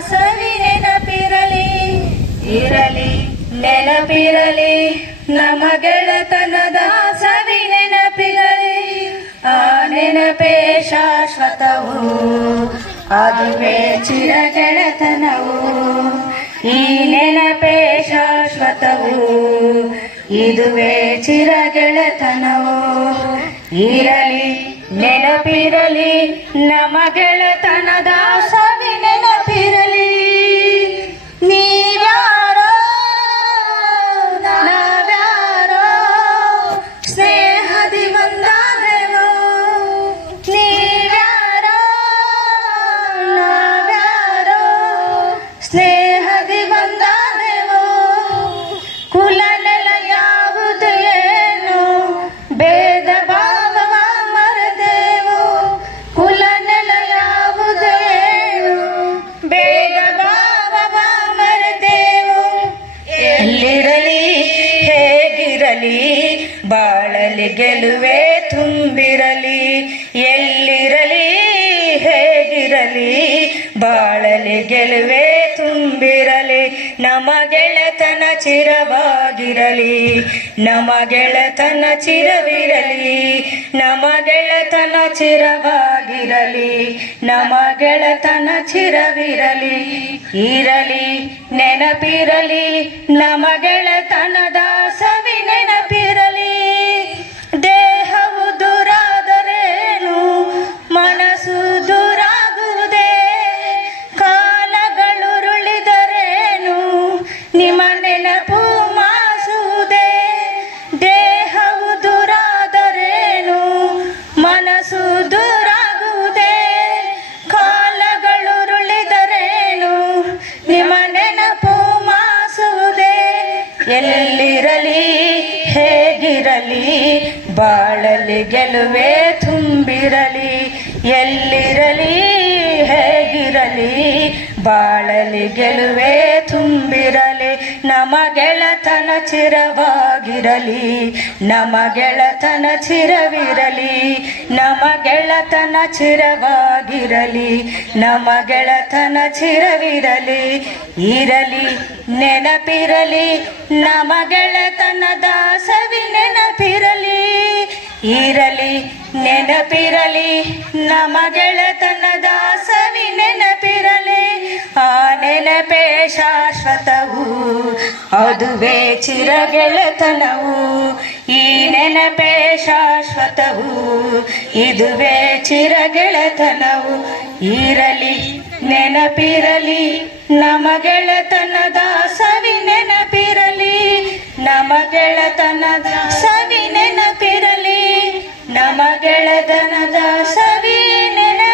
ಸವಿ ನೆನಪಿರಲಿ. ಇರಲಿ, ನೆನಪಿರಲಿ. ನಮ್ಮ ಗೆಳತನದ ಸವಿ ನೆನಪಿರಲಿ. ಆ ನೆನಪೇ ಶಾಶ್ವತವು, ಅದುವೇ ಚಿರ ಗೆಳತನವು. ಈ ನೆನಪೇ ಶಾಶ್ವತವು, ಇದುವೇ ಚಿರ ಗೆಳತನವು. ಇರಲಿ, ನೆನಪಿರಲಿ, ನಮ್ಮ ಗೆಳತನದ ಹೇಗಿರಲಿ ಬಾಳಲಿ, ಗೆಲುವೆ ತುಂಬಿರಲಿ. ಎಲ್ಲಿರಲಿ, ಹೇಗಿರಲಿ? ಬಾಳಲಿ, ಗೆಲುವೆ ತುಂಬಿರಲಿ. ನಮ್ಮ ಗೆಳತನ ಚಿರವಾಗಿರಲಿ. ನಮ್ಮ ಗೆಳತನ ಚಿರವಿರಲಿ. ನಮ ಗೆಳತನ ಚಿರವಾಗಿರಲಿ. ನಮ್ಮ ಗೆಳತನ ಚಿರವಿರಲಿ. ಇರಲಿ, ನೆನಪಿರಲಿ. ನಮ್ಮ ಗೆಳತನದ ಎಲ್ಲಿರಲಿ? ಹೇಗಿರಲಿ? ಬಾಳಲಿ ಗೆಲುವೆ ತುಂಬಿರಲಿ. ಎಲ್ಲಿರಲಿ? ಹೇಗಿರಲಿ? ಬಾಳಲಿ ಗೆಲುವೆ ತುಂಬಿರಲಿ. ನಮ ಗೆಳತನ ಚಿರವಾಗಿರಲಿ. ನಮ ಗೆಳತನ ಚಿರವಿರಲಿ. ನಮ್ಮ ಗೆಳತನ ಚಿರವಾಗಿರಲಿ ನಮ್ಮ ಗೆಳತನ ಚಿರವಿರಲಿ, ಇರಲಿ, ನೆನಪಿರಲಿ ನಮ್ಮ ಗೆಳತನ ದಾಸವಿ ನೆನಪಿರಲಿ, ಇರಲಿ, ನೆನಪಿರಲಿ ನಮ್ಮ ಗೆಳತನ ದಾಸವಿ ನೆನಪಿರಲಿ, ಆ ನೆನಪೇ ಶಾಶ್ವತವು. ಅದುವೇ ಚಿರ ಗೆಳತನವು ಈ ನೆನಪೇ ಶಾಶ್ವತವು. ಇದುವೇ ಚಿರ ಗೆಳತನವು ಇರಲಿ ನೆನಪಿರಲಿ ನಮ್ಮ